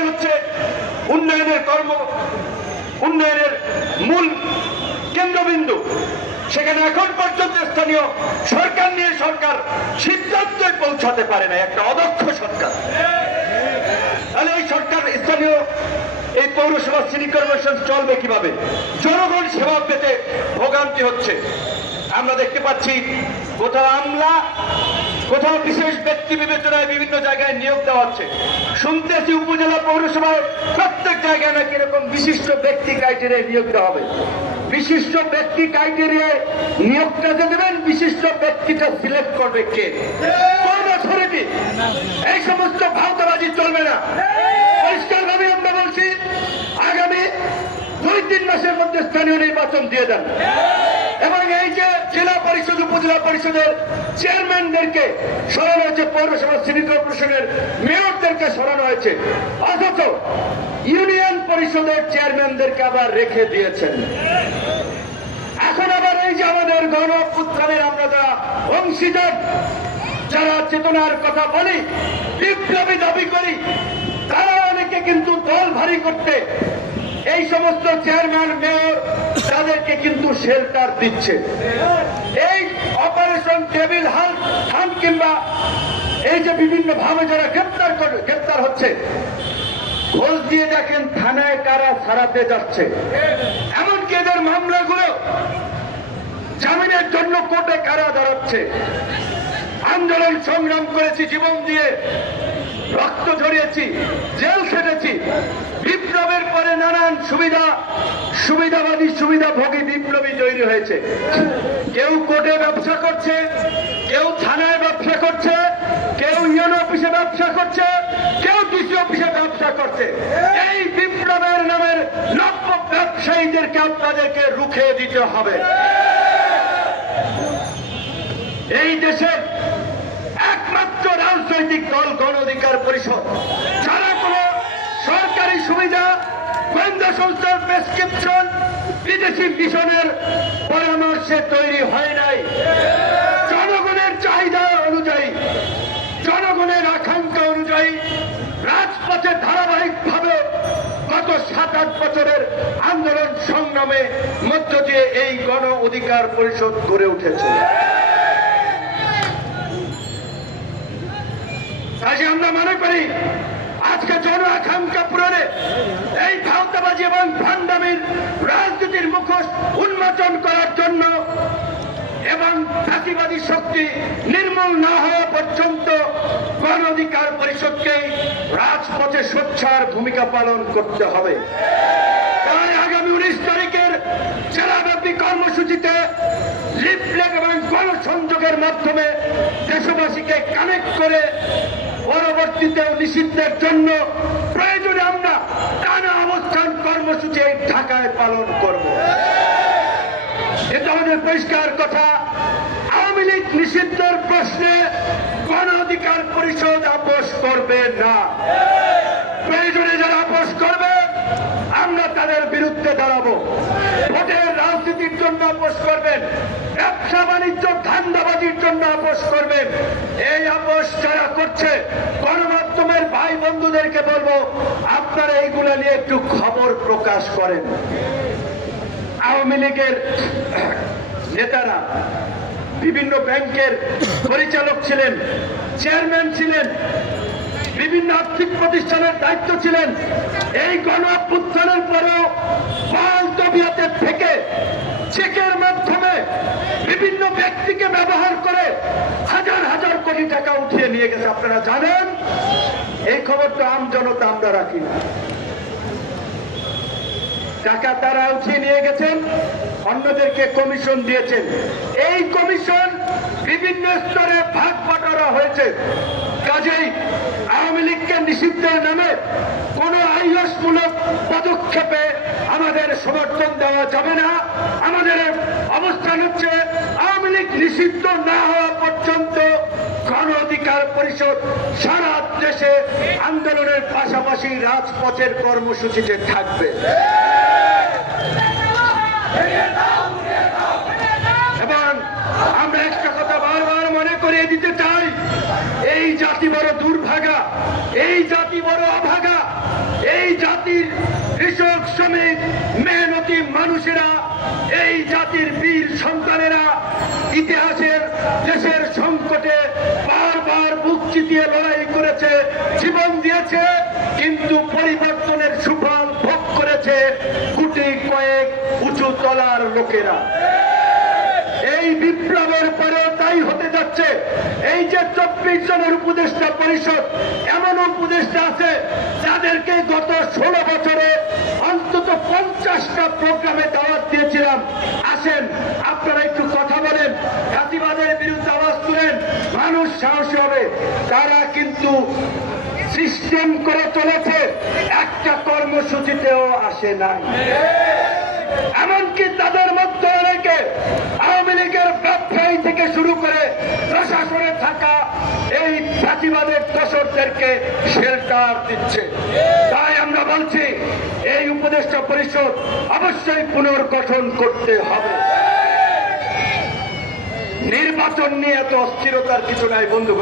রাজধানী হচ্ছে উন্নয়নের মূল কেন্দ্রবিন্দু, সেখানে এখন পর্যন্ত স্থানীয় সরকার নিয়ে সরকার সিদ্ধান্তই পৌঁছাতে পারে না, একটা অদক্ষ সরকার। তাহলে এই সরকার স্থানীয় এই পৌরসভা সিটি কর্পোরেশন চলবে কিভাবে? জনগণ সেবা পেতে ভোগান্তি হচ্ছে। আমরা দেখতে পাচ্ছি কোথাও আমলা, কোথাও বিশেষ ব্যক্তি বিবেচনায় বিভিন্ন জায়গায় নিয়োগ দেওয়া হচ্ছে। শুনতেছি উপজেলা পৌরসভায় প্রত্যেক জায়গায় নাকি এরকম বিশিষ্ট ব্যক্তি ক্রাইটেরিয়ায় নিয়োগ দেওয়া হবে। বিশিষ্ট ব্যক্তি ক্রাইটেরিয়ায় নিয়োগটা যে দেবেন, বিশিষ্ট ব্যক্তিটা সিলেক্ট করবে কে? কোন অথরিটি? এই সমস্ত ভাওতাবাজি চলবে না। পরিষ্কারভাবে আমরা বলছি, আগামী 2-3 মাসের মধ্যে স্থানীয় নির্বাচন দিয়ে দেন। এবং এই যে জেলা পরিষদ, উপজেলা পরিষদের চেয়ারম্যানদেরকে সরানো হয়েছে, পৌরসভা সিটি কর্পোরেশনের মেয়রদেরকে সরানো হয়েছে, অথচ ইউনিয়ন পরিষদের চেয়ারম্যানদেরকে আবার রেখে দিয়েছেন। এখন আবার এই যে আমাদের গণ অভ্যুত্থানের আমরা যারা অংশীদার, যারা চেতনার কথা বলি, বিপ্লবী দাবি করি, তারা অনেকে কিন্তু দল ভারী করতে এই সমস্ত চেয়ারম্যান, মেয়র তাদেরকে কিন্তু শেল্টার দিচ্ছে। এই অপারেশন টেবিল হান্ট কিংবা এই যে বিভিন্ন ভাবে যারা গ্রেপ্তার হচ্ছে, খোঁজ দিয়ে দেখেন থানায় কারা ছাড়াতে যাচ্ছে। এমনকি এদের মামলাগুলো জামিনের জন্য কোর্টে কারা দাঁড়াচ্ছে। আন্দোলন সংগ্রাম করেছি, জীবন দিয়ে রক্ত ঝরিয়েছি, জেল খেটেছি। বিপ্লবের পরে নানান সুবিধাবাদী সুবিধাভোগী বিপ্লবী তৈরি হয়েছে। কেউ কোর্টে ব্যবসা করছে, কেউ থানায় ব্যবসা করছে, কেউ ইউনো অফিসে ব্যবসা করছে, কেউ ডিসি অফিসে ব্যবসা করছে। এই বিপ্লবের নামের নব্য ব্যবসায়ীদেরকে আপনাদেরকে রুখে দিতে হবে। এই দেশের একমাত্র রাজনৈতিক দল গণ অধিকার পরিষদ, যারা কোন সরকারি সুবিধা, গোয়েন্দা সংস্থার প্রেসক্রিপশন, বিদেশি মিশনের পরামর্শে তৈরি হয় নাই। জনগণের চাহিদা অনুযায়ী, জনগণের আকাঙ্ক্ষা অনুযায়ী রাজপথে ধারাবাহিকভাবে গত 7-8 বছরের আন্দোলন সংগ্রামে মধ্য দিয়ে এই গণ অধিকার পরিষদ গড়ে উঠেছে। কাজে আমরা মনে করি আজকে জন আকাঙ্ক্ষা পূরণে এই ভাওতাবাজি এবং ভণ্ডামির রাজনীতির মুখোশ উন্মোচন করার জন্য এবং ফাঁসিবাদী শক্তি নির্মূল না হওয়া পর্যন্ত গণ অধিকার পরিষদকে রাজপথে সোচ্চার ভূমিকা পালন করতে হবে। তাই আগামী 19 তারিখের জেলাব্যাপী কর্মসূচিতে লিফলেট এবং গণসংযোগের মাধ্যমে দেশবাসীকে কানেক্ট করে পরবর্তীতেও নিষিদ্ধের জন্য প্রয়োজনে আমরা টানা অবস্থান কর্মসূচি ঢাকায় পালন করব। এটা আমাদের পরিষ্কার কথা। আওয়ামী লীগ নিষিদ্ধের প্রশ্নে গণ অধিকার পরিষদ আপোষ করবে না। প্রয়োজনে যারা আপোষ করবে আমরা তাদের বিরুদ্ধে দাঁড়াবো। ভোটের রাজনীতির জন্য আপোষ করবেন, ব্যবসা বাণিজ্য ধান্দাবাজির জন্য আপোষ করবেন। এই আপোষ যারা করছে, গণমাধ্যমের ভাই বন্ধুদেরকে বলবো আপনারা এইগুলা নিয়ে একটু খবর প্রকাশ করেন। আওয়ামী লীগের নেতারা বিভিন্ন ব্যাংকের পরিচালক ছিলেন, চেয়ারম্যান ছিলেন, বিভিন্ন আর্থিক প্রতিষ্ঠানের দায়িত্ব ছিলেন। এই গণ অভ্যুত্থানের পরেও তবিয়াতে থেকে চেকের মাধ্যমে বিভিন্ন ব্যক্তিকে ব্যবহার করে হাজার হাজার কোটি টাকা উঠিয়ে নিয়ে গেছে। আপনারা জানেন, এই খবর তো আম জনতা আমরা রাখি না। টাকা তারা উঠিয়ে নিয়ে গেছেন, অন্যদেরকে কমিশন দিয়েছেন। এই কমিশন বিভিন্ন স্তরে ভাগ বাটোয়ারা হয়েছে। কাজেই আওয়ামী লীগকে নিষিদ্ধের নামে কোন আইয়সমূলক পদক্ষেপে আমাদের সমর্থন দেওয়া যাবে না। আমাদের অবস্থান হচ্ছে আওয়ামী লীগ নিষিদ্ধ না হওয়া পর্যন্ত গণ অধিকার পরিষদ সারা দেশে আন্দোলনের পাশাপাশি রাজপথের কর্মসূচিতে থাকবে। এবং আমরা একটা কথা বারবার মনে করিয়ে দিতে চাই, এই জাতি বড় দুর্ভাগা, এই জাতি বড় অভাগা। শ্রমিক মেহনতি মানুষেরা, এই জাতির বীর সন্তানেরা ইতিহাসের দেশের সংকটে বারবার বুক চিতিয়ে লড়াই করেছে, জীবন দিয়েছে, কিন্তু পরিবর্তনের সুফল ভোগ করেছে গুটি কয়েক উঁচু তলার লোকেরা। এই বিপ্লবের পরেও তাই হতে যাচ্ছে। এই যে 24 জনের উপদেষ্টা পরিষদ, এমন উপদেষ্টা আছে যাদেরকে গত 16 বছরে অন্তত 50টা প্রোগ্রামে দাওয়াত দিয়েছিলাম, আসেন আপনারা একটু কথা বলেন, জাতিবাদের বিরুদ্ধে আওয়াজ তুলেন, মানুষ সাহসী হবে। তারা কিন্তু সিস্টেম করে চলেছে, একটা কর্মসূচিতেও আসে নাই। এমনকি তাদের মধ্যে অনেকে আওয়ামী লীগের ব্যবসায়ী থেকে শুরু করে প্রশাসনে থাকা এই জাতিবাদের দোসরদেরকে শেল্টার দিচ্ছে। তাই আমরা বলছি এই উপদেষ্টা পরিষদ অবশ্যই পুনর্গঠন করতে হবে। নির্বাচন নিয়ে এত অস্থিরতার কিছু নাই বন্ধুগণ।